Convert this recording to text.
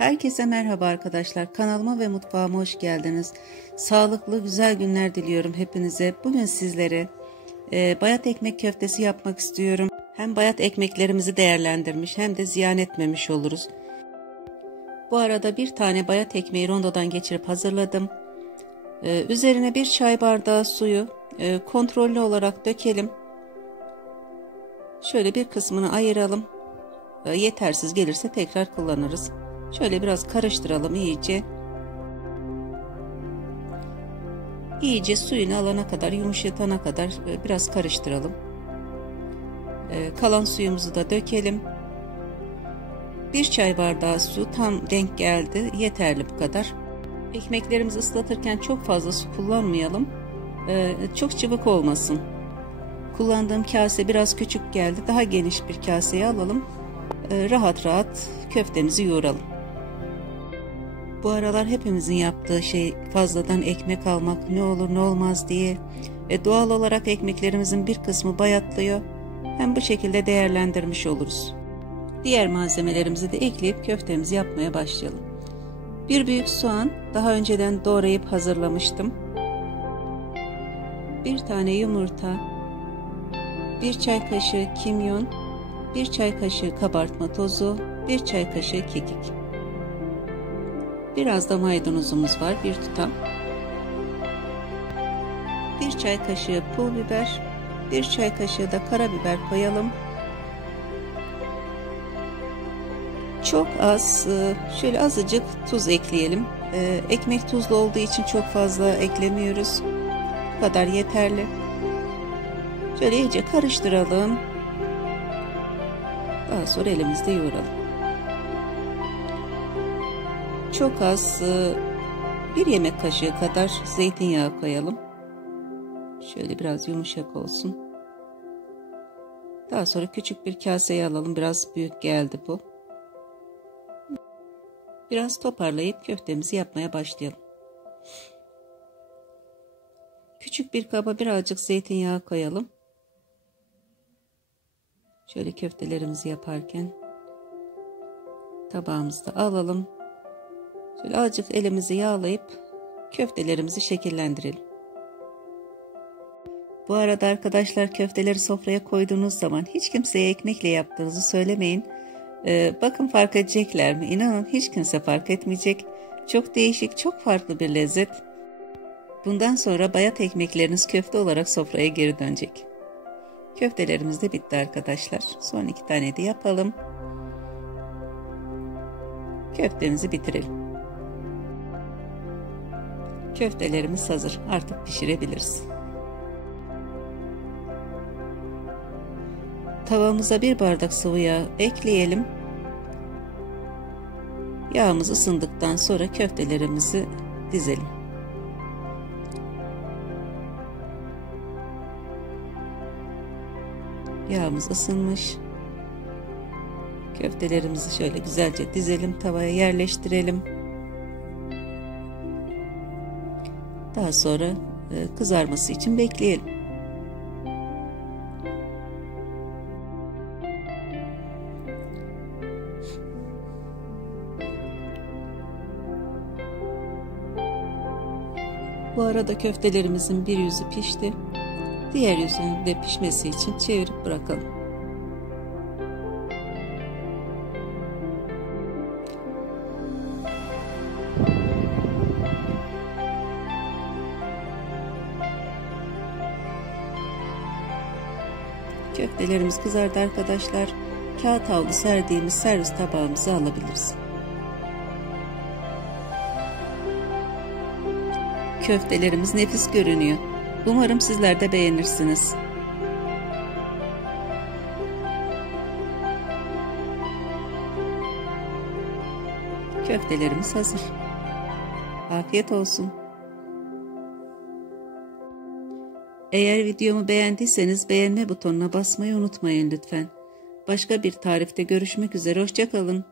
Herkese merhaba arkadaşlar. Kanalıma ve mutfağıma hoş geldiniz. Sağlıklı, güzel günler diliyorum hepinize. Bugün sizlere bayat ekmek köftesi yapmak istiyorum. Hem bayat ekmeklerimizi değerlendirmiş hem de ziyan etmemiş oluruz. Bu arada bir tane bayat ekmeği rondodan geçirip hazırladım. Üzerine bir çay bardağı suyu kontrollü olarak dökelim. Şöyle bir kısmını ayıralım. Yetersiz gelirse tekrar kullanırız. Şöyle biraz karıştıralım iyice. İyice suyunu alana kadar, yumuşatana kadar biraz karıştıralım. Kalan suyumuzu da dökelim. Bir çay bardağı su tam denk geldi. Yeterli bu kadar. Ekmeklerimizi ıslatırken çok fazla su kullanmayalım. Çok cıvık olmasın. Kullandığım kase biraz küçük geldi. Daha geniş bir kaseye alalım. Rahat rahat köftemizi yoğuralım. Bu aralar hepimizin yaptığı şey fazladan ekmek almak, ne olur ne olmaz diye. Ve doğal olarak ekmeklerimizin bir kısmı bayatlıyor. Hem bu şekilde değerlendirmiş oluruz. Diğer malzemelerimizi de ekleyip köftemizi yapmaya başlayalım. Bir büyük soğan daha önceden doğrayıp hazırlamıştım. Bir tane yumurta, bir çay kaşığı kimyon, bir çay kaşığı kabartma tozu, bir çay kaşığı kekik. Biraz da maydanozumuz var, bir tutam. Bir çay kaşığı pul biber, bir çay kaşığı da karabiber koyalım. Çok az, şöyle azıcık tuz ekleyelim. Ekmek tuzlu olduğu için çok fazla eklemiyoruz. Bu kadar yeterli. Şöyle iyice karıştıralım. Daha sonra elimizde yoğuralım. Çok az, bir yemek kaşığı kadar zeytinyağı koyalım. Şöyle biraz yumuşak olsun. Daha sonra küçük bir kaseye alalım. Biraz büyük geldi bu. Biraz toparlayıp köftemizi yapmaya başlayalım. Küçük bir kaba birazcık zeytinyağı koyalım. Şöyle köftelerimizi yaparken tabağımızda alalım. Şöyle azıcık elimizi yağlayıp köftelerimizi şekillendirelim. Bu arada arkadaşlar, köfteleri sofraya koyduğunuz zaman hiç kimseye ekmekle yaptığınızı söylemeyin. Bakın fark edecekler mi? İnanın hiç kimse fark etmeyecek. Çok değişik, çok farklı bir lezzet. Bundan sonra bayat ekmekleriniz köfte olarak sofraya geri dönecek. Köftelerimiz de bitti arkadaşlar. Son 2 tane de yapalım. Köftemizi bitirelim. Köftelerimiz hazır. Artık pişirebiliriz. Tavamıza bir bardak sıvı yağ ekleyelim. Yağımız ısındıktan sonra köftelerimizi dizelim. Yağımız ısınmış. Köftelerimizi şöyle güzelce dizelim, tavaya yerleştirelim. Daha sonra kızarması için bekleyelim. Bu arada köftelerimizin bir yüzü pişti. Diğer yüzünün de pişmesi için çevirip bırakalım. Köftelerimiz kızardı arkadaşlar. Kağıt havlu serdiğimiz servis tabağımıza alabiliriz. Köftelerimiz nefis görünüyor. Umarım sizler de beğenirsiniz. Köftelerimiz hazır. Afiyet olsun. Eğer videomu beğendiyseniz beğenme butonuna basmayı unutmayın lütfen. Başka bir tarifte görüşmek üzere. Hoşça kalın.